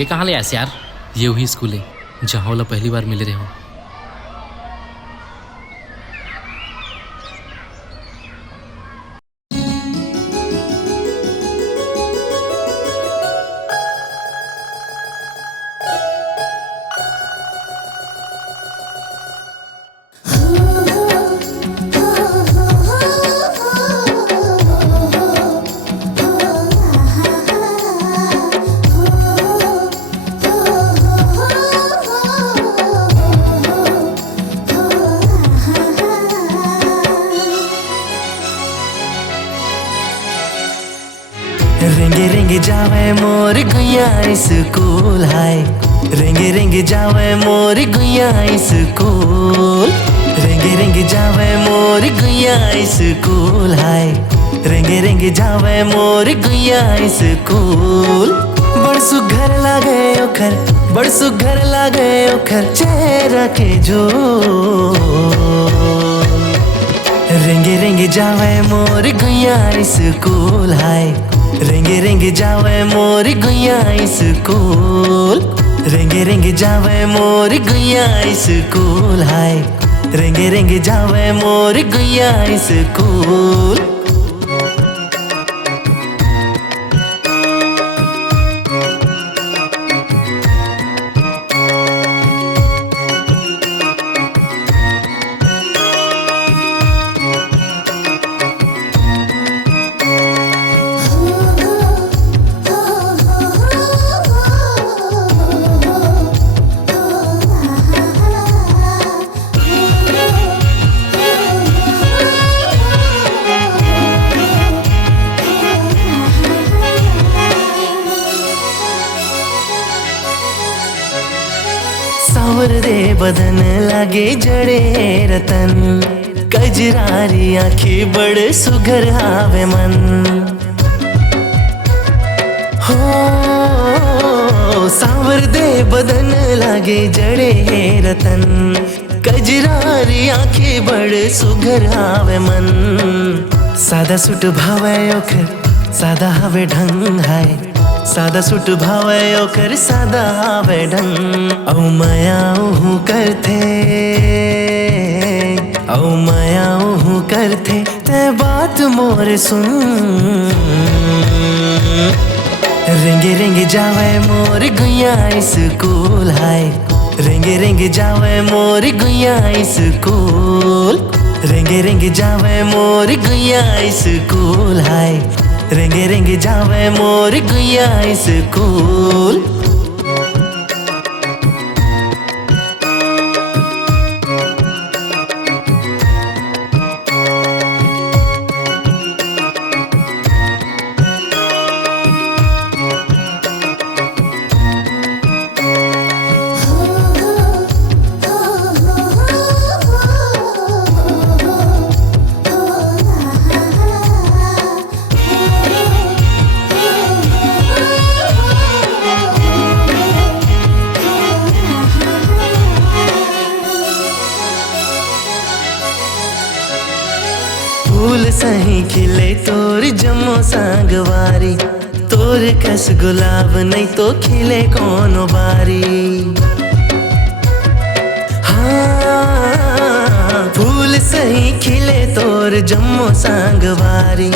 ये कहाँ ले आया यार? ये वही स्कूल है जहाँ वाला पहली बार मिल रहे हो। रेंगे रेंगे जावे मोर गुया स्कूल हाय। रेंगे रेंगे जावे मोर गुया स्कूल। रेंगे रेंगे जावे मोर गुया स्कूल हाय। रेंगे रेंगे जावे मोर गुया स्कूल। बड़ सुघर लागे ओखर, बड़ सुघर लागे ओखर चेहरा के जो। रेंगे रेंगे जावे मोर गुया स्कूल हाय। रेंगे रेंगे जावे मोर गुया स्कूल। रेंगे रेंगे जावे मोर गुया स्कूल हाय। रेंगे रेंगे जावे मोर गुया स्कूल। सावर दे बदन लागे जड़े रतन। कजरारी आँखी बड़ सुघर हावे मन। हो सावर दे बदन लागे जड़े रतन। कजरारी आँखी बड़ सुघर हावे मन। सादा सूट भावे ओखर, सादा हावे ढंग हाय। सादा सूट भावे ओकर, सादा हावे ढंग। औ माया हूँ करथे, औ माया हूँ करथे ते बात मोर सुन। रेंगे रेंगे जावे मोर गुया स्कूल हाय। रेंगे रेंगे जावे मोर गुया स्कूल। रेंगे रेंगे जावे मोर गुया स्कूल हाय। रेंगे रेंगे जावे मोर गुया स्कूल। फूल सही खिले तोर जमो सांगवारी। तोर कस गुलाब नहीं तो खिले कोनो बारी। हाँ फूल सही खिले तोर जमो सांगवारी।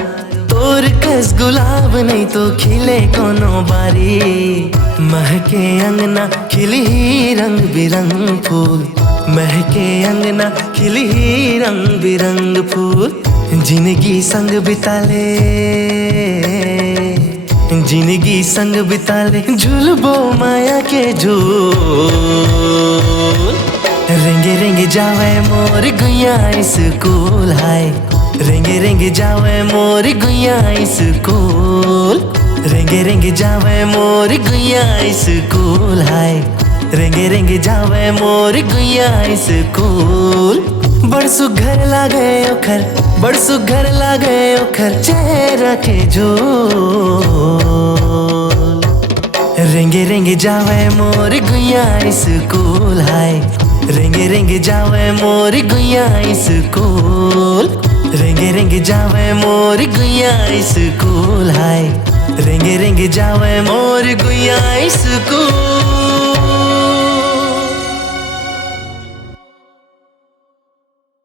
तोर कस गुलाब नहीं तो खिले कोनो बारी। महके अंगना खिली रंग बिरंग फूल। महके अंगना खिली रंग बिरंग फूल। जिंदगी संग बिताले, जिंदगी संग बिताले झूलबो माया के झूल। रेंगे रेंगे जावे मोर गुया स्कूल हाय। रेंगे रेंगे जावे मोर गुया स्कूल। रेंगे रेंगे जावे मोर गुया स्कूल हाय। रेंगे रेंगे जावे मोर गुया स्कूल। बड़ सुघर लागे ओखर, बड़ सुघर लागे ओखर चेहरा के जो। रेंगे रेंगे जावे मोर गुया स्कूल हाय। रेंगे रेंगे जावे मोर गुया स्कूल। रेंगे रेंगे जावे मोर गुया स्कूल हाय। रेंगे रेंगे रेंगे जावे मोर गुइया स्कूल।